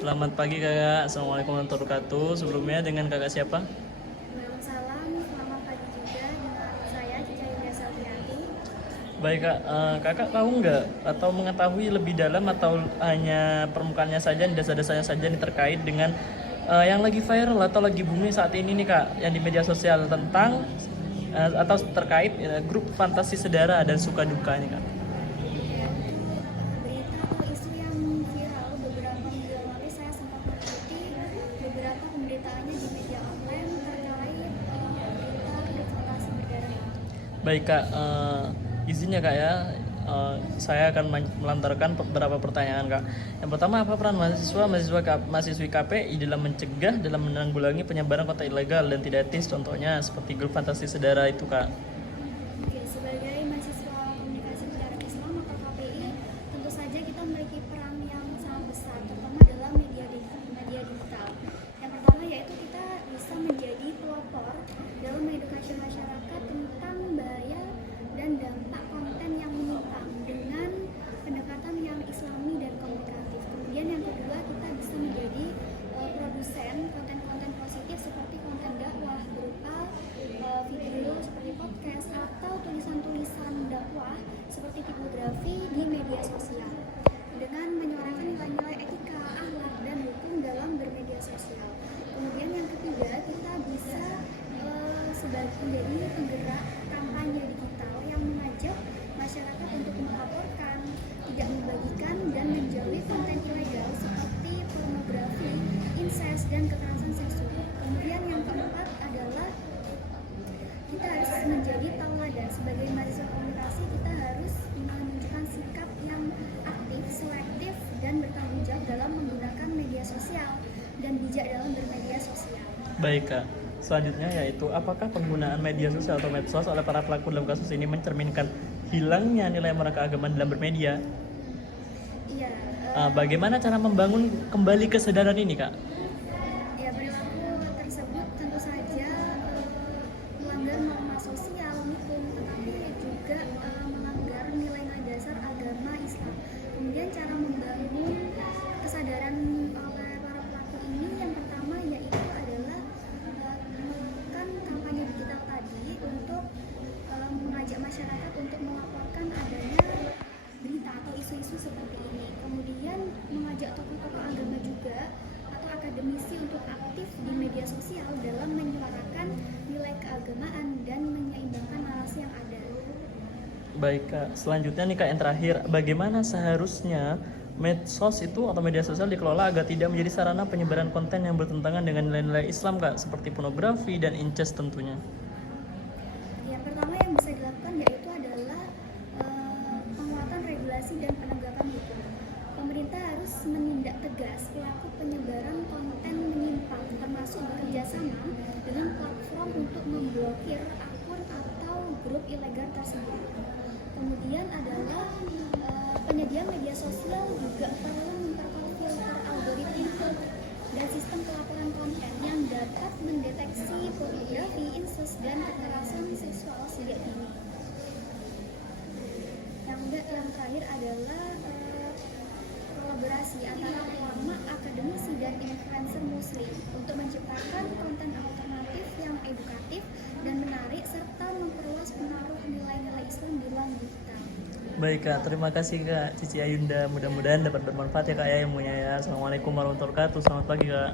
Selamat pagi kakak, Assalamualaikum warahmatullahi wabarakatuh. Sebelumnya dengan kakak siapa? Waalaikumsalam, selamat pagi juga dengan saya Cica Yulia Selviati. Baik kak, kakak tahu nggak atau mengetahui lebih dalam atau hanya permukaannya saja, dasar-dasarnya saja nih terkait dengan yang lagi viral atau lagi booming saat ini nih kak, yang di media sosial tentang atau terkait grup fantasi sedara dan suka duka nih kak. Ya, untuk berita atau isu yang viral beberapa minggu lalu saya sempat mengikuti beberapa pemberitaannya di media online terkait berita deklarasi berdarah. Baik kak, izinnya kak ya, saya akan melantarkan beberapa pertanyaan kak. Yang pertama, apa peran mahasiswi KPI dalam mencegah, dalam menanggulangi penyebaran konten ilegal dan tidak etis, contohnya seperti grup fantasi sedara itu kak. Oke, sebagai mahasiswa komunikasi penyiaran Islam atau KPI, tentu saja kita memiliki peran yang sangat besar, terutama dalam media digital. Yang pertama yaitu kita bisa menjadi pelopor dalam mengedukasi masyarakat tentang bahaya dan dampak konten yang menyimpang dengan pendekatan yang islami dan komunikatif. Kemudian yang kedua, kita bisa menjadi produsen konten-konten positif seperti konten dakwah berupa video seperti podcast atau tulisan-tulisan dakwah seperti tipografi di media sosial dengan menyuarakan nilai-nilai etika, akhlak, dan hukum dalam bermedia sosial. Kemudian yang ketiga, kita bisa sebagai menjadi penggerak kampanye digital yang mengajak masyarakat untuk melaporkan, tidak membagikan, dan menjauhi konten ilegal seperti pornografi, incest, dan kekerasan seksual. Kemudian yang keempat adalah kita harus menjadi tauladan. Sebagai mahasiswa komunikasi, kita harus menunjukkan sikap yang aktif, selektif, dan bertanggung jawab dalam menggunakan media sosial dan bijak dalam bermedia sosial. Baik kak, selanjutnya yaitu apakah penggunaan media sosial atau medsos oleh para pelaku dalam kasus ini mencerminkan hilangnya nilai moral keagamaan dalam bermedia? Iya, Bagaimana cara membangun kembali kesadaran ini kak? ya perilaku tersebut tentu saja melanggar norma sosial hukum, tetapi juga melanggar nilai-nilai dasar agama Islam. Kemudian cara membangun kesadaran oleh para pelaku ini yang pertama yaitu adalah melakukan kampanye digital tadi untuk mengajak masyarakat untuk melaporkan adanya berita atau isu-isu seperti ini. Kemudian mengajak tokoh-tokoh agama juga atau akademisi untuk aktif di media sosial dalam menyuarakan nilai keagamaan dan menyeimbangkan narasi yang ada. Baik kak, selanjutnya nih kak yang terakhir, bagaimana seharusnya medsos itu atau media sosial dikelola agar tidak menjadi sarana penyebaran konten yang bertentangan dengan nilai-nilai Islam kak, seperti pornografi dan incest tentunya? Yang pertama yang bisa dilakukan yaitu adalah penguatan regulasi dan penegakan hukum. Pemerintah harus menindak tegas pelaku penyebaran konten menyimpang, termasuk bekerjasama dengan platform untuk memblokir akun atau grup ilegal tersebut. Kemudian adalah penyedia media sosial juga perlu memperkuat filter algoritma dan sistem pelaporan konten yang dapat mendeteksi pornografi, incest, dan kekerasan seksual sejak dini. Yang terakhir adalah kolaborasi antara ulama, akademisi, dan influencer muslim untuk menciptakan konten alternatif yang edukatif dan menarik serta memperluas pengaruh nilai-nilai Islam di ruang digital. Baik kak, terima kasih kak Cici Ayunda, mudah-mudahan dapat bermanfaat ya kak ya ilmunya ya. Assalamualaikum warahmatullahi wabarakatuh, selamat pagi kak.